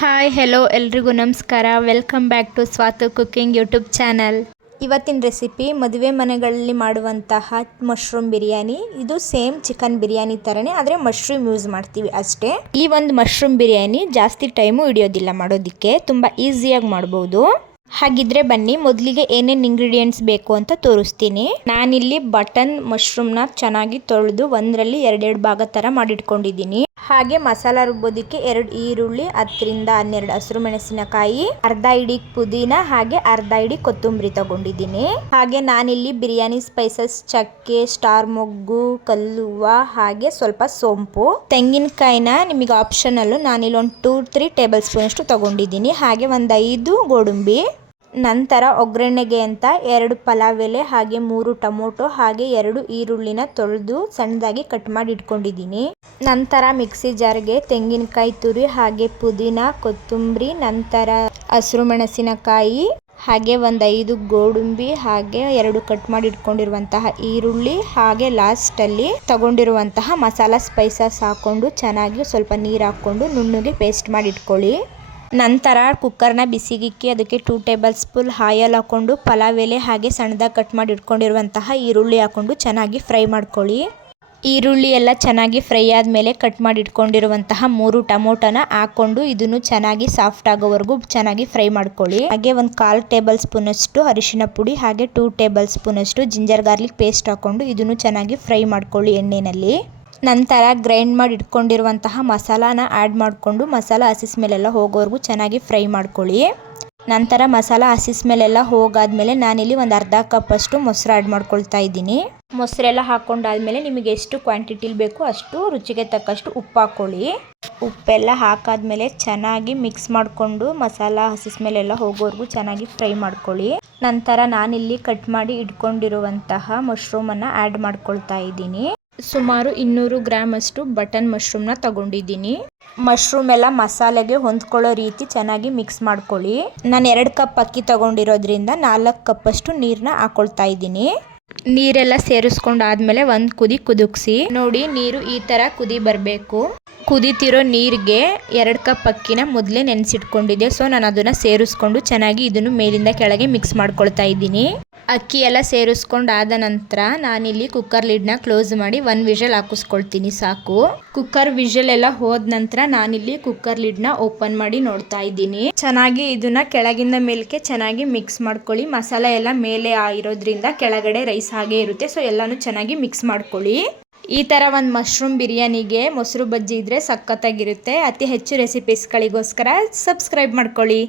Hi hello ಎಲ್ರಿಗೂ ನಮಸ್ಕಾರ. Welcome back to Swathu cooking YouTube channel. ಇವತ್ತಿನ ರೆಸಿಪಿ ಮದುವೆ ಮನೆಗಳಲ್ಲಿ ಮಾಡುವಂತಹ ಮಶ್ರೂಮ್ ಬಿರಿಯಾನಿ. ಇದು ಸೇಮ್ ಚಿಕನ್ ಬಿರಿಯಾನಿ ಥರನೇ, ಆದರೆ ಮಶ್ರೂಮ್ ಯೂಸ್ ಮಾಡ್ತೀವಿ ಅಷ್ಟೇ. ಈ ಒಂದು ಮಶ್ರೂಮ್ ಬಿರಿಯಾನಿ ಜಾಸ್ತಿ ಟೈಮು ಹಿಡಿಯೋದಿಲ್ಲ ಮಾಡೋದಕ್ಕೆ, ತುಂಬ ಈಸಿಯಾಗಿ ಮಾಡ್ಬೋದು. ಹಾಗಿದ್ರೆ ಬನ್ನಿ ಮೊದಲಿಗೆ ಏನೇನು ಇಂಗ್ರೀಡಿಯೆಂಟ್ಸ್ ಬೇಕು ಅಂತ ತೋರಿಸ್ತೀನಿ. ನಾನಿಲ್ಲಿ ಬಟನ್ ಮಶ್ರೂಮ್ನ ಚೆನ್ನಾಗಿ ತೊಳೆದು ಒಂದರಲ್ಲಿ ಎರಡೆರಡು ಭಾಗ ಥರ ಮಾಡಿಟ್ಕೊಂಡಿದ್ದೀನಿ. ಹಾಗೆ ಮಸಾಲ ರುಬ್ಬೋದಕ್ಕೆ 2 ಈರುಳ್ಳಿ, 10ರಿಂದ 12 ಹಸಿರು ಮೆಣಸಿನಕಾಯಿ, ಅರ್ಧ ಇಡಿ ಪುದೀನ, ಹಾಗೆ ಅರ್ಧ ಇಡಿ ಕೊತ್ತಂಬರಿ ತಗೊಂಡಿದ್ದೀನಿ. ಹಾಗೆ ನಾನಿಲ್ಲಿ ಬಿರಿಯಾನಿ ಸ್ಪೈಸಸ್ ಚಕ್ಕೆ, ಸ್ಟಾರ್ ಮೊಗ್ಗು, ಕಲ್ಲುವ, ಹಾಗೆ ಸ್ವಲ್ಪ ಸೋಂಪು, ತೆಂಗಿನಕಾಯಿನ ನಿಮಗೆ ಆಪ್ಷನಲ್, ನಾನಿಲ್ಲಿ ಒಂದು 2-3 ಟೇಬಲ್ ಸ್ಪೂನ್ ಅಷ್ಟು ತಗೊಂಡಿದ್ದೀನಿ. ಹಾಗೆ ಒಂದು 5 ಗೋಡಂಬಿ. ನಂತರ ಒಗ್ಗರಣೆಗೆ ಅಂತ 2 ಪಲಾವ್ ಎಲೆ, ಹಾಗೆ 3 ಟೊಮೊಟೊ, ಹಾಗೆ 2 ಈರುಳ್ಳಿನ ತೊಳೆದು ಸಣ್ಣದಾಗಿ ಕಟ್ ಮಾಡಿ ಇಟ್ಕೊಂಡಿದ್ದೀನಿ. ನಂತರ ಮಿಕ್ಸಿ ಜಾರ್ಗೆ ತೆಂಗಿನಕಾಯಿ ತುರಿ, ಹಾಗೆ ಪುದೀನ, ಕೊತ್ತಂಬರಿ, ನಂತರ ಹಸಿರು ಮೆಣಸಿನಕಾಯಿ, ಹಾಗೆ ಒಂದು 5 ಗೋಡಂಬಿ, ಹಾಗೆ 2 ಕಟ್ ಮಾಡಿ ಇಟ್ಕೊಂಡಿರುವಂತಹ ಈರುಳ್ಳಿ, ಹಾಗೆ ಲಾಸ್ಟಲ್ಲಿ ತಗೊಂಡಿರುವಂತಹ ಮಸಾಲ ಸ್ಪೈಸಸ್ ಹಾಕ್ಕೊಂಡು ಚೆನ್ನಾಗಿ ಸ್ವಲ್ಪ ನೀರು ಹಾಕ್ಕೊಂಡು ನುಣ್ಣಗೆ ಪೇಸ್ಟ್ ಮಾಡಿ ಇಟ್ಕೊಳ್ಳಿ. ನಂತರ ಕುಕ್ಕರ್ನ ಬಿಸಿಗಿಕ್ಕಿ ಅದಕ್ಕೆ 2 ಟೇಬಲ್ ಸ್ಪೂನ್ ಆಯಿಲ್ ಹಾಕ್ಕೊಂಡು ಪಲಾವ್ ಎಲೆ, ಹಾಗೆ ಸಣ್ಣದಾಗಿ ಕಟ್ ಮಾಡಿ ಇಟ್ಕೊಂಡಿರುವಂತಹ ಈರುಳ್ಳಿ ಹಾಕ್ಕೊಂಡು ಚೆನ್ನಾಗಿ ಫ್ರೈ ಮಾಡ್ಕೊಳ್ಳಿ. ಈರುಳ್ಳಿ ಎಲ್ಲ ಚೆನ್ನಾಗಿ ಫ್ರೈ ಆದಮೇಲೆ ಕಟ್ ಮಾಡಿ ಇಟ್ಕೊಂಡಿರುವಂತಹ 3 ಟೊಮೊಟೊನ ಹಾಕ್ಕೊಂಡು ಇದನ್ನು ಚೆನ್ನಾಗಿ ಸಾಫ್ಟ್ ಆಗೋವರೆಗೂ ಚೆನ್ನಾಗಿ ಫ್ರೈ ಮಾಡ್ಕೊಳ್ಳಿ. ಹಾಗೆ ಒಂದು 1/4 ಟೇಬಲ್ ಸ್ಪೂನ್ ಅಷ್ಟು ಅರಿಶಿನ ಪುಡಿ, ಹಾಗೆ 2 ಟೇಬಲ್ ಸ್ಪೂನ್ ಅಷ್ಟು ಜಿಂಜರ್ ಗಾರ್ಲಿಕ್ ಪೇಸ್ಟ್ ಹಾಕ್ಕೊಂಡು ಇದನ್ನು ಚೆನ್ನಾಗಿ ಫ್ರೈ ಮಾಡ್ಕೊಳ್ಳಿ ಎಣ್ಣೆಯಲ್ಲಿ. ನಂತರ ಗ್ರೈಂಡ್ ಮಾಡಿ ಇಟ್ಕೊಂಡಿರುವಂತಹ ಮಸಾಲಾನ ಆ್ಯಡ್ ಮಾಡಿಕೊಂಡು ಮಸಾಲ ಹಸಿ ಸ್ಮೆಲ್ಲೆಲ್ಲ ಹೋಗೋವರೆಗೂ ಚೆನ್ನಾಗಿ ಫ್ರೈ ಮಾಡ್ಕೊಳ್ಳಿ. ನಂತರ ಮಸಾಲ ಹಸಿ ಸ್ಮೆಲ್ಲೆಲ್ಲ ಹೋಗಾದ್ಮೇಲೆ ನಾನಿಲ್ಲಿ ಒಂದು ಅರ್ಧ ಕಪ್ ಅಷ್ಟು ಮೊಸರು ಆ್ಯಡ್ ಮಾಡ್ಕೊಳ್ತಾ ಇದ್ದೀನಿ. ಮೊಸರೆಲ್ಲ ಹಾಕ್ಕೊಂಡಾದ್ಮೇಲೆ ನಿಮಗೆ ಎಷ್ಟು ಕ್ವಾಂಟಿಟಿಲಿ ಬೇಕು ಅಷ್ಟು ರುಚಿಗೆ ತಕ್ಕಷ್ಟು ಉಪ್ಪು ಹಾಕ್ಕೊಳ್ಳಿ. ಉಪ್ಪೆಲ್ಲ ಹಾಕಾದ್ಮೇಲೆ ಚೆನ್ನಾಗಿ ಮಿಕ್ಸ್ ಮಾಡಿಕೊಂಡು ಮಸಾಲ ಹಸಿ ಸ್ಮೆಲ್ಲೆಲ್ಲ ಹೋಗೋವರೆಗೂ ಚೆನ್ನಾಗಿ ಫ್ರೈ ಮಾಡ್ಕೊಳ್ಳಿ. ನಂತರ ನಾನಿಲ್ಲಿ ಕಟ್ ಮಾಡಿ ಇಟ್ಕೊಂಡಿರುವಂತಹ ಮಶ್ರೂಮನ್ನು ಆ್ಯಡ್ ಮಾಡ್ಕೊಳ್ತಾ ಇದ್ದೀನಿ. ಸುಮಾರು 200 ಗ್ರಾಮ್ ಅಷ್ಟು ಬಟನ್ ಮಶ್ರೂಮ್ನ ತಗೊಂಡಿದ್ದೀನಿ. ಮಶ್ರೂಮ್ ಎಲ್ಲ ಮಸಾಲೆಗೆ ಹೊಂದ್ಕೊಳ್ಳೋ ರೀತಿ ಚೆನ್ನಾಗಿ ಮಿಕ್ಸ್ ಮಾಡ್ಕೊಳ್ಳಿ. ನಾನು 2 ಕಪ್ ಅಕ್ಕಿ ತಗೊಂಡಿರೋದ್ರಿಂದ 4 ಕಪ್ ಅಷ್ಟು ನೀರನ್ನ ಹಾಕೊಳ್ತಾ ಇದ್ದೀನಿ. ನೀರೆಲ್ಲ ಸೇರಿಸ್ಕೊಂಡಾದ್ಮೇಲೆ ಒಂದು ಕುದಿಸಿ ನೋಡಿ. ನೀರು ಈ ಥರ ಕುದಿ ಬರಬೇಕು. ಕುದಿತಿರೋ ನೀರಿಗೆ 2 ಕಪ್ ಅಕ್ಕಿನ ಮೊದಲೇ ನೆನೆಸಿಟ್ಕೊಂಡಿದ್ದೆ. ಸೊ ನಾನು ಅದನ್ನು ಸೇರಿಸ್ಕೊಂಡು ಚೆನ್ನಾಗಿ ಇದನ್ನು ಮೇಲಿಂದ ಕೆಳಗೆ ಮಿಕ್ಸ್ ಮಾಡ್ಕೊಳ್ತಾ ಇದ್ದೀನಿ. ಅಕ್ಕಿ ಎಲ್ಲ ಸೇರಿಸ್ಕೊಂಡಾದ ನಂತರ ನಾನಿಲ್ಲಿ ಕುಕ್ಕರ್ ಲಿಡ್ನ ಕ್ಲೋಸ್ ಮಾಡಿ 1 ವಿಷಲ್ ಹಾಕಿಸ್ಕೊಳ್ತೀನಿ ಸಾಕು. ಕುಕ್ಕರ್ ವಿಷಲ್ ಎಲ್ಲ ಹೋದ ನಂತರ ನಾನಿಲ್ಲಿ ಕುಕ್ಕರ್ ಲಿಡ್ನ ಓಪನ್ ಮಾಡಿ ನೋಡ್ತಾ ಇದ್ದೀನಿ. ಚೆನ್ನಾಗಿ ಇದನ್ನ ಕೆಳಗಿಂದ ಮೇಲಕ್ಕೆ ಚೆನ್ನಾಗಿ ಮಿಕ್ಸ್ ಮಾಡ್ಕೊಳ್ಳಿ. ಮಸಾಲೆ ಎಲ್ಲ ಮೇಲೆ ಇರೋದ್ರಿಂದ ಕೆಳಗಡೆ ರೈಸ್ ಹಾಗೆ ಇರುತ್ತೆ. ಸೊ ಎಲ್ಲಾನು ಚೆನ್ನಾಗಿ ಮಿಕ್ಸ್ ಮಾಡ್ಕೊಳ್ಳಿ. ಈ ಥರ ಒಂದು ಮಶ್ರೂಮ್ ಬಿರಿಯಾನಿಗೆ ಮೊಸರು ಬಜ್ಜಿ ಇದ್ರೆ ಸಖತ್ತಾಗಿರುತ್ತೆ. ಅತಿ ಹೆಚ್ಚು ರೆಸಿಪೀಸ್ಗಳಿಗೋಸ್ಕರ ಸಬ್ಸ್ಕ್ರೈಬ್ ಮಾಡ್ಕೊಳ್ಳಿ.